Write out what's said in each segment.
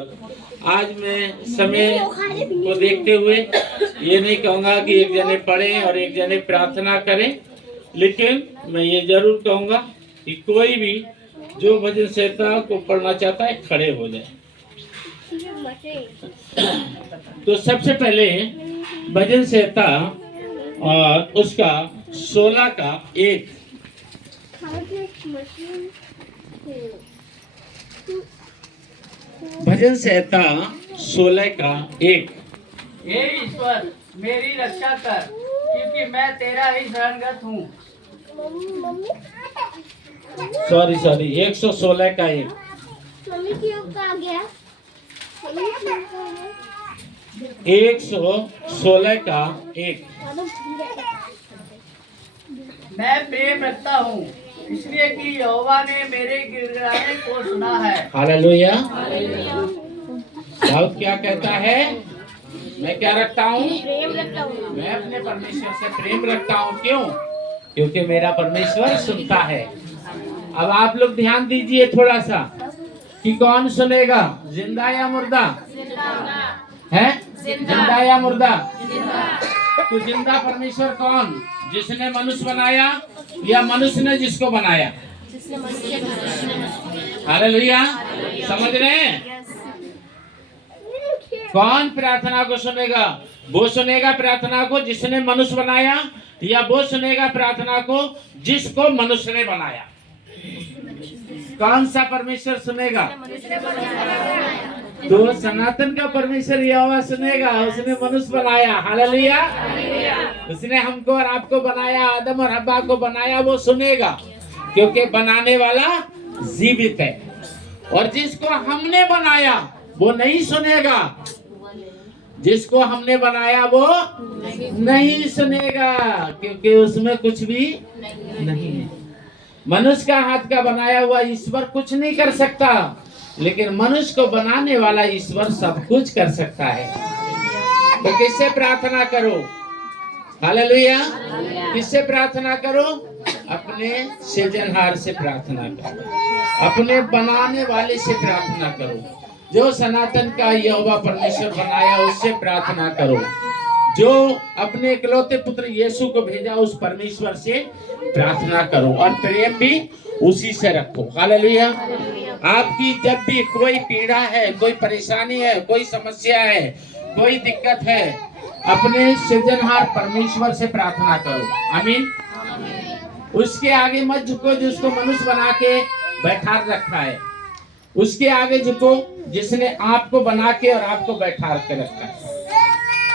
आज मैं समय को देखते हुए ये नहीं कहूँगा कि एक जने पढ़ें और एक जने प्रार्थना करें, लेकिन मैं ये जरूर कहूँगा कि कोई भी जो भजन संहिता को पढ़ना चाहता है खड़े हो जाए। तो सबसे पहले भजन संहिता और उसका 16 का 1 भजन संहिता 16 का 1। हे ईश्वर मेरी रक्षा कर, क्योंकि मैं तेरा ही शरणगत हूँ। सॉरी 116 का 1। 116 का 1। मैं प्रेम रखता हूँ, इसलिए कि यहोवा ने मेरे गिड़गिड़ाने को सुना है। हालेलुया। दाऊद क्या कहता है? मैं क्या रखता हूँ? मैं अपने परमेश्वर से प्रेम रखता हूँ। क्यों? क्योंकि मेरा परमेश्वर सुनता है। अब आप लोग ध्यान दीजिए थोड़ा सा कि कौन सुनेगा, जिंदा या मुर्दा? है जिंदा या मुर्दा? तो जिंदा परमेश्वर कौन? जिसने मनुष्य बनाया या मनुष्य ने जिसको बनाया? हालेलुया। समझ रहे हैं? कौन प्रार्थना को सुनेगा? वो सुनेगा प्रार्थना को जिसने मनुष्य बनाया, या वो सुनेगा प्रार्थना को जिसको मनुष्य ने बनाया? कौन सा परमेश्वर सुनेगा? तो सनातन का परमेश्वर यहोवा सुनेगा। उसने मनुष्य बनाया। हालेलुया। उसने हमको और आपको बनाया, आदम और हव्वा को बनाया, वो सुनेगा, क्योंकि बनाने वाला जीवित है। और जिसको हमने बनाया वो नहीं सुनेगा। जिसको हमने बनाया वो नहीं सुनेगा, क्योंकि उसमें कुछ भी नहीं है। मनुष्य का हाथ का बनाया हुआ ईश्वर कुछ नहीं कर सकता, लेकिन मनुष्य को बनाने वाला ईश्वर सब कुछ कर सकता है। तो किससे प्रार्थना करो? हालेलुया। किससे प्रार्थना करो? अपने सृजनहार से प्रार्थना करो, अपने बनाने वाले से प्रार्थना करो। जो सनातन का यहोवा परमेश्वर बनाया उससे प्रार्थना करो। जो अपने इकलौते पुत्र यीशु को भेजा उस परमेश्वर से प्रार्थना करो, और प्रेम भी उसी से रखो। हालेलुया। आपकी जब भी कोई पीड़ा है, कोई परेशानी है, कोई समस्या है, कोई दिक्कत है, अपने सृजनहार परमेश्वर से प्रार्थना करो। आमीन। उसके आगे मत झुको जिसको मनुष्य बना के बैठा रखा है। उसके आगे झुको जिसने आपको बना के और आपको बैठा के रखा है,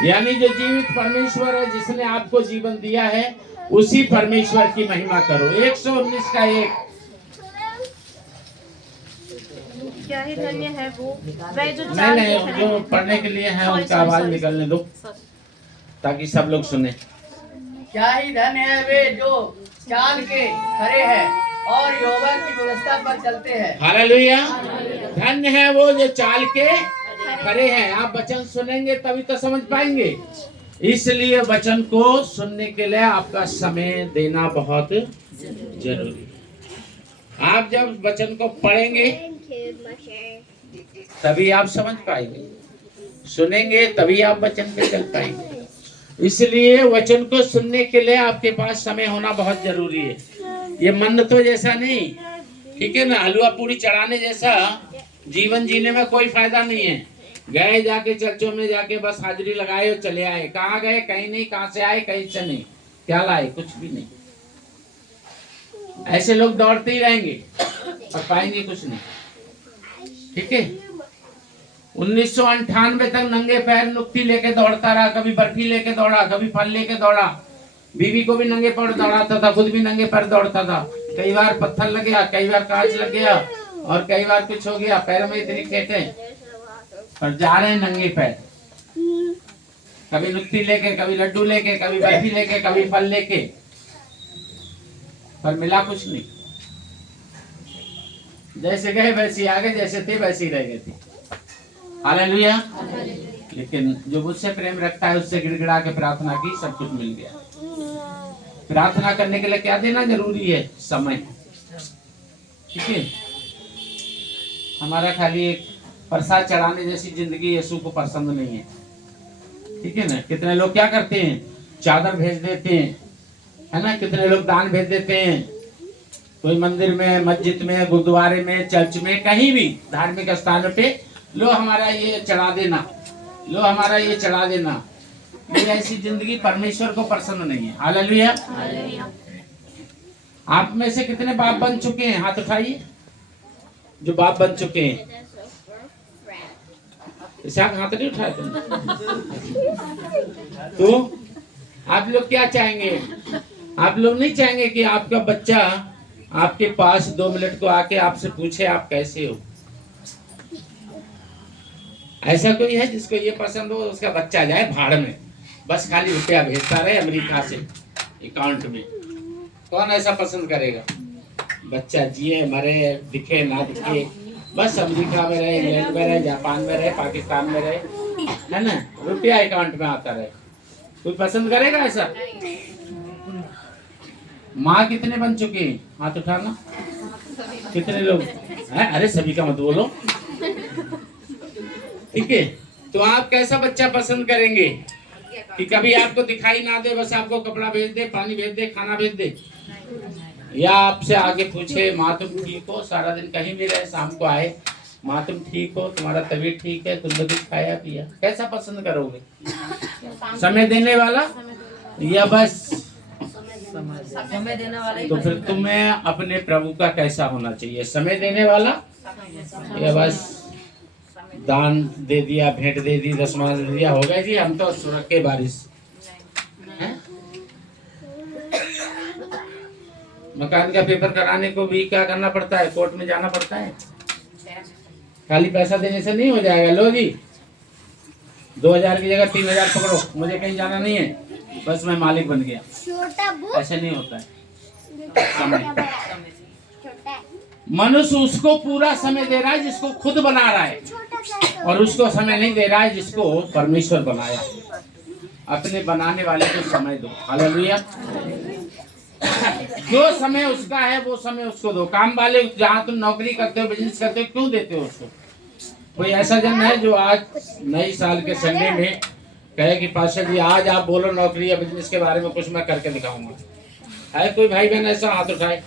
यानी जो जीवित परमेश्वर है, जिसने आपको जीवन दिया है, उसी परमेश्वर की महिमा करो। 119 का 1। क्या ही धन्य है वो वह जो नहीं, जो पढ़ने के लिए है उनका आवाज निकलने दो ताकि सब लोग सुने। क्या ही धन्य है वे जो चाल के खड़े हैं और यहोवा की व्यवस्था पर चलते हैं। हालेलुया। धन्य है वो जो चाल के खड़े हैं। आप वचन सुनेंगे तभी तो समझ पाएंगे, इसलिए वचन को सुनने के लिए आपका समय देना बहुत जरूरी है। आप जब वचन को पढ़ेंगे तभी आप समझ पाएंगे, सुनेंगे तभी आप वचन पे चल पाएंगे। इसलिए वचन को सुनने के लिए आपके पास समय होना बहुत जरूरी है। ये मन तो जैसा नहीं, ठीक है ना, हलवा पूरी चढ़ाने जैसा जीवन जीने में कोई फायदा नहीं है। गए जाके चर्चों में जाके बस हाजिरी लगाए और चले आए। कहाँ गए? कहीं नहीं। कहाँ से आए? कहीं से नहीं। क्या लाए? कुछ भी नहीं। ऐसे लोग दौड़ते ही रहेंगे और पाएंगे कुछ नहीं। ठीक है। 1998 तक नंगे पैर नुक्ति लेके दौड़ता रहा। कभी बर्फी लेके दौड़ा, कभी फल लेके दौड़ा। बीवी को भी नंगे पैर दौड़ाता था, खुद भी नंगे पैर दौड़ता था। कई बार पत्थर लग गया, कई बार कांच लग गया, और कई बार कुछ हो गया। पैर में इतनी खेते और जा रहे हैं नंगे पैर। कभी नुक्ति लेके, कभी लड्डू लेके, कभी बर्फी लेके, कभी फल लेके, पर मिला कुछ नहीं। जैसे गए वैसे आ गए, जैसे थे वैसे ही रह गए थे। हालेलुया। लेकिन जो मुझसे प्रेम रखता है उससे गिड़गिड़ा के प्रार्थना की, सब कुछ मिल गया। प्रार्थना करने के लिए क्या देना जरूरी है? समय। ठीक है। हमारा खाली एक प्रसाद चढ़ाने जैसी जिंदगी यीशु को पसंद नहीं है। ठीक है ना। कितने लोग क्या करते हैं, चादर भेज देते हैं, है ना। कितने लोग दान भेज देते हैं, कोई मंदिर में, मस्जिद में, गुरुद्वारे में, चर्च में, कहीं भी धार्मिक स्थानों पे, लो हमारा ये चढ़ा देना, लो हमारा ये चढ़ा देना। ये ऐसी जिंदगी परमेश्वर को पसंद नहीं है। हालेलुया। आप में से कितने बाप बन चुके हैं, हाथ उठाइए जो बाप बन चुके हैं। इसे आप हाथ नहीं उठाए तुम तो आप लोग क्या चाहेंगे? आप लोग नहीं चाहेंगे कि आपका बच्चा आपके पास 2 मिनट को आके आपसे पूछे आप कैसे हो? ऐसा कोई है जिसको ये पसंद हो उसका बच्चा जाए भाड़ में, बस खाली रुपया भेजता रहे अमेरिका से अकाउंट में? कौन ऐसा पसंद करेगा? बच्चा जिए मरे, दिखे ना दिखे, बस अमेरिका में रहे, इंग्लैंड में रहे, जापान में रहे, पाकिस्तान में रहे, है ना, रुपया अकाउंट में आता रहे। कोई पसंद करेगा ऐसा? माँ कितने बन चुके हैं, हाथ उठाना। कितने लोग हैं? अरे सभी का मत बोलो, ठीक है। तो आप कैसा बच्चा पसंद करेंगे कि कभी आपको दिखाई ना दे, बस आपको कपड़ा भेज दे, पानी भेज दे, खाना भेज दे, या आपसे आगे पूछे माँ तुम ठीक हो, सारा दिन कहीं भी रहे, शाम को आए, माँ तुम ठीक हो, तुम्हारा तबीयत ठीक है, तुमने कुछ खाया पिया? कैसा पसंद करोगे? समय देने वाला या बस समय देने वाला? तो फिर तुम्हें अपने प्रभु का कैसा होना चाहिए? समय देने वाला या बस दान दे दिया, भेंट दे दी, दशमांश दे दिया, हो गया जी हम तो सुरख के बारिश हैं? मकान का पेपर कराने को भी क्या करना पड़ता है? कोर्ट में जाना पड़ता है। खाली पैसा देने से नहीं हो जाएगा। लो जी 2000 की जगह 3000 पकड़ो, मुझे कहीं जाना नहीं है, बस मैं मालिक बन गया। ऐसे नहीं होता है। समय मनुष्य उसको पूरा समय दे रहा है जिसको खुद बना रहा है, और उसको समय नहीं दे रहा है जिसको परमेश्वर बनाया। अपने बनाने वाले को समय दो। हालेलुया। जो समय उसका है वो समय उसको दो। काम वाले जहाँ तुम नौकरी करते हो, बिजनेस करते हो, क्यों देते हो उसको? कोई ऐसा जन है जो आज नई साल के संडे में कहे कि पास्टर जी आज आप बोलो नौकरी या बिजनेस के बारे में कुछ, मैं करके दिखाऊंगा? है कोई भाई बहन ऐसा? हाथ उठाए।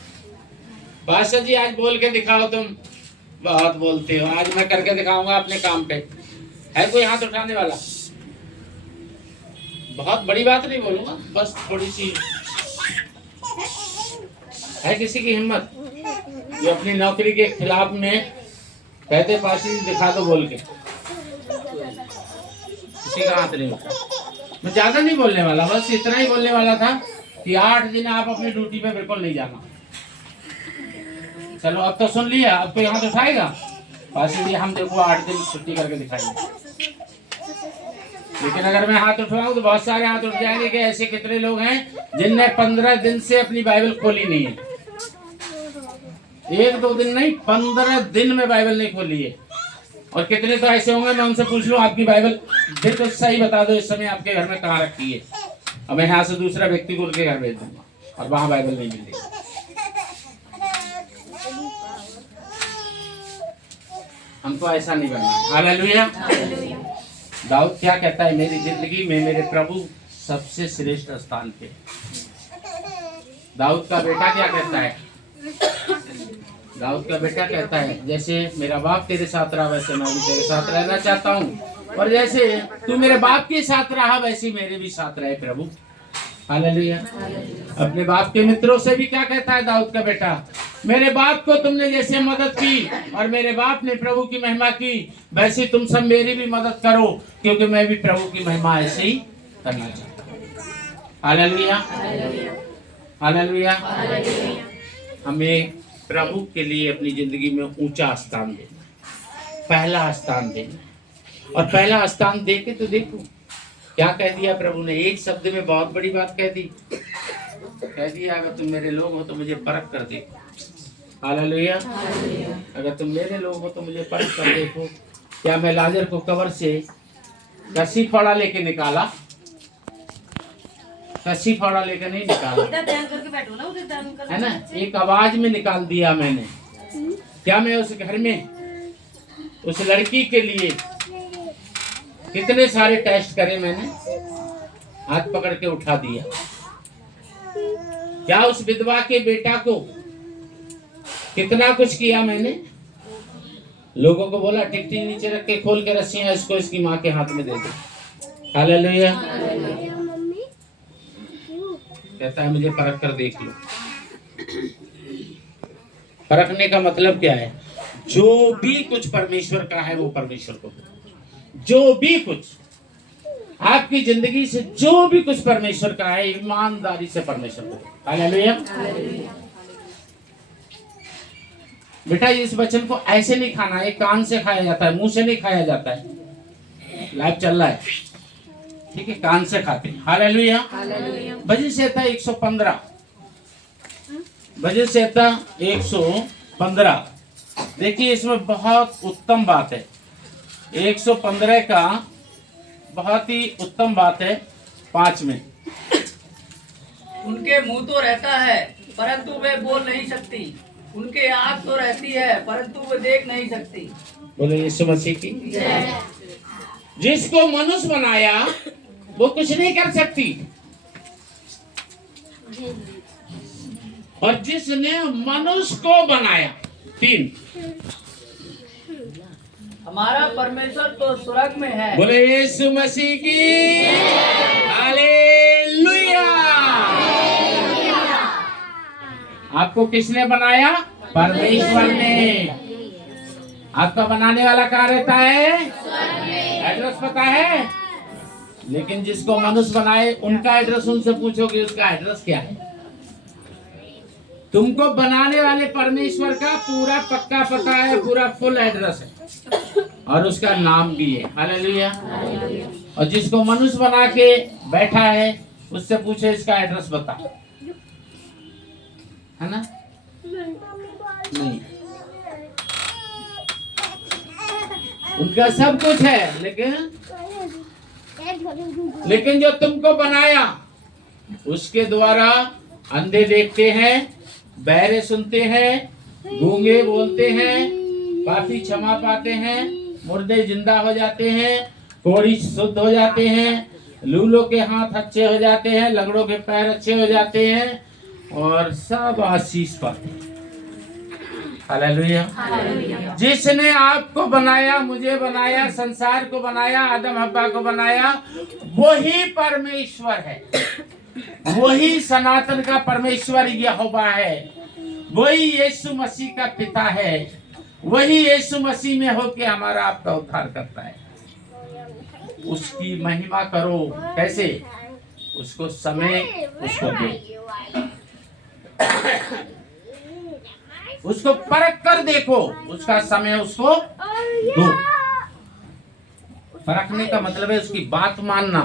पास्टर जी आज बोल के दिखाओ, तुम बहुत बोलते हो, आज मैं करके दिखाऊंगा अपने काम पे। है कोई हाथ उठाने वाला? बहुत बड़ी बात नहीं बोलूंगा, बस थोड़ी सी है किसी की हिम्मत जो अपनी नौकरी के खिलाफ में कहते पास्टर जी दिखा दो बोल के? किसी का हाथ नहीं उठा। मैं ज्यादा नहीं बोलने वाला, बस इतना ही बोलने वाला था कि 8 दिन आप अपनी ड्यूटी पे बिल्कुल नहीं जाना। चलो अब तो सुन लिया, अब कोई हाथ उठाएगा? पास्टर जी हम देखो 8 दिन छुट्टी करके दिखाएंगे। लेकिन अगर मैं हाथ उठवाऊं तो बहुत सारे हाथ उठ जाएंगे कि ऐसे कितने लोग हैं जिनने 15 दिन से अपनी बाइबल खोली नहीं है। 1-2 दिन नहीं, 15 दिन में बाइबल नहीं खोली है। और कितने तो ऐसे होंगे, मैं उनसे पूछ लूं आपकी बाइबल फिर तो सही बता दो इस समय आपके घर में कहाँ रखी है, और मैं यहाँ से दूसरा व्यक्ति को उनके घर भेज दूंगा और वहां बाइबल नहीं मिलेगी। हमको ऐसा नहीं बनना। हालेलुया। दाऊद क्या कहता है? मेरी जिंदगी में मेरे प्रभु सबसे श्रेष्ठ स्थान पे। दाऊद का बेटा क्या कहता है? दाऊद का बेटा कहता है जैसे मेरा बाप तेरे साथ रहा वैसे मैं भी तेरे साथ रहना चाहता हूँ, और जैसे तू मेरे बाप के साथ रहा वैसे मेरे भी साथ रहे प्रभु। हालेलुया। अपने बाप के मित्रों से भी क्या कहता है दाऊद का बेटा? मेरे बाप को तुमने जैसे मदद की और मेरे बाप ने प्रभु की महिमा की, वैसे तुम सब मेरी भी मदद करो, क्योंकि मैं भी प्रभु की महिमा ऐसे ही करना चाहता हूँ। हालेलुया। हालेलुया। हमें प्रभु के लिए अपनी जिंदगी में ऊंचा स्थान देना, पहला स्थान देना। और पहला स्थान देके तो देखो क्या कह दिया प्रभु ने। एक शब्द में बहुत बड़ी बात कह दी। कह दिया अगर तुम मेरे लोग हो तो मुझे परख कर देखो। हालेलुया। अगर तुम मेरे लोग हो तो मुझे परख कर देखो। क्या मैं लाजर को कब्र से कसी फाड़ा लेके निकाला? कसी फाड़ा लेकर नहीं निकाला, है ना, एक आवाज में निकाल दिया मैंने। क्या मैं उस घर में उस लड़की के लिए कितने सारे टेस्ट करे मैंने, हाथ पकड़ के उठा दिया। क्या उस विधवा के बेटा को कितना कुछ किया मैंने। लोगों को बोला टिकटी नीचे रख के खोल के रस्सियां इसको इसकी माँ के हाथ में दे दो। हालेलुया। कहता है मुझे परख कर देख लो। परखने का मतलब क्या है? जो भी कुछ परमेश्वर का है वो परमेश्वर को दो। जो भी कुछ आपकी जिंदगी से जो भी कुछ परमेश्वर का है ईमानदारी से परमेश्वर को दो। हालेलुया। बेटा इस वचन को ऐसे नहीं खाना है, कान से खाया जाता है, मुंह से नहीं खाया जाता है। लाइव चल रहा है, ठीक है, कान से खाते हैं। हालेलुया। भजन संहिता 115, भजन संहिता 115। देखिए इसमें बहुत उत्तम बात है। 115 का बहुत ही उत्तम बात है। 5 में उनके मुंह तो रहता है परंतु वे बोल नहीं सकती, उनके आँख तो रहती है परंतु वे देख नहीं सकती। बोले यीशु मसीह की। जिसको मनुष्य बनाया वो कुछ नहीं कर सकती, और जिसने मनुष्य को बनाया। 3, हमारा परमेश्वर तो स्वर्ग में है। बोले यीशु मसीह की। हालेलुया। आपको किसने बनाया? परमेश्वर ने। आपका बनाने वाला कहाँ रहता है? एड्रेस पता है? लेकिन जिसको मनुष्य बनाए उनका एड्रेस उनसे पूछोगे उसका एड्रेस क्या है। तुमको बनाने वाले परमेश्वर का पूरा पक्का पता है, पूरा फुल एड्रेस है, और उसका नाम भी है। हालेलुया। और जिसको मनुष्य बना के बैठा है उससे पूछो इसका एड्रेस बता, है ना? नहीं, उनका सब कुछ है, लेकिन जो तुमको बनाया उसके द्वारा अंधे देखते हैं, बहरे सुनते हैं, गूंगे बोलते हैं, पापी क्षमा पाते हैं, मुर्दे जिंदा हो जाते हैं, कोढ़ी शुद्ध हो जाते हैं, लूलों के हाथ अच्छे हो जाते हैं, लंगड़ों के पैर अच्छे हो जाते हैं, और सब आशीष पाते हैं। हालेलुया। जिसने आपको बनाया, मुझे बनाया, संसार को बनाया, आदम हव्वा को बनाया, वही परमेश्वर है। वही सनातन का परमेश्वर यहोवा है। वही यीशु मसीह का पिता है। वही यीशु मसीह में होके हमारा आपका उद्धार करता है। उसकी महिमा करो। कैसे? उसको समय उसको दो, उसको परख कर देखो, उसका समय उसको दो। परखने का मतलब है उसकी बात मानना।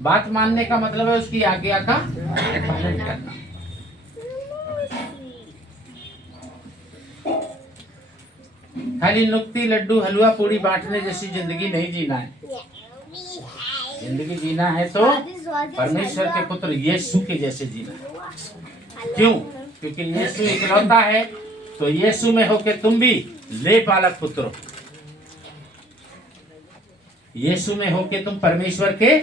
बात मानने का मतलब है उसकी आज्ञा का पालन करना। खाली नुक्ती लड्डू हलवा पूड़ी बांटने जैसी जिंदगी नहीं जीना है। जिंदगी जीना है तो परमेश्वर के पुत्र यीशु के जैसे जीना है। क्यों? क्योंकि यीशु इकलौता है, तो यीशु में होके तुम भी ले पालक पुत्र हो। यीशु में होके तुम परमेश्वर के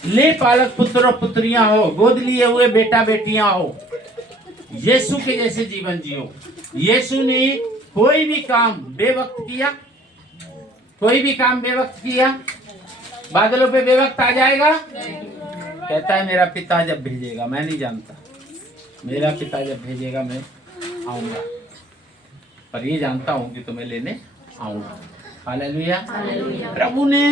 ले पालक पुत्र और पुत्रियां हो, गोद लिए हुए बेटा बेटियां हो। यीशु के जैसे जीवन जियो। यीशु ने कोई भी काम बेवक्त किया? कोई भी काम बेवक्त किया? बादलों पे बेवक्त आ जाएगा? कहता है मेरा पिता जब भेजेगा, मैं नहीं जानता, मेरा पिता जब भेजेगा मैं आऊंगा, पर ये जानता हूं कि तुम्हें लेने आऊंगा। हालेलुया। प्रभु ने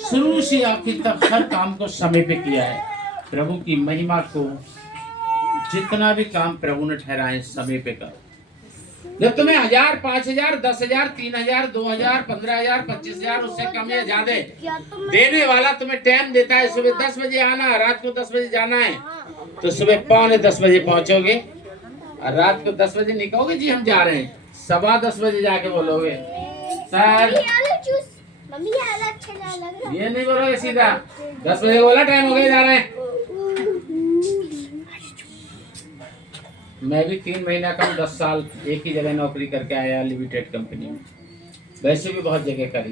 शुरू से आखिर तक हर काम को समय पे किया है। प्रभु की महिमा को, जितना भी काम प्रभु ने ठहराए समय पे करो। जब तुम्हें 1000, 5000, 10,000, 3,000, 2,000, 15,000, 25,000 उससे कम या ज्यादा देने वाला तुम्हें टाइम देता है, सुबह 10 बजे आना, रात को 10 बजे जाना है, तो सुबह 9:45 बजे पहुंचोगे, और रात को 10 बजे नहीं कहोगे जी हम जा रहे हैं, 10:15 बजे जाके बोलोगे सर ये नहीं बोलोगे सीधा 10 बजे बोला टाइम हो गया जा रहे हैं। मैं भी 3 महीना कम 10 साल एक ही जगह नौकरी करके आया लिमिटेड कंपनी में, वैसे भी बहुत जगह करी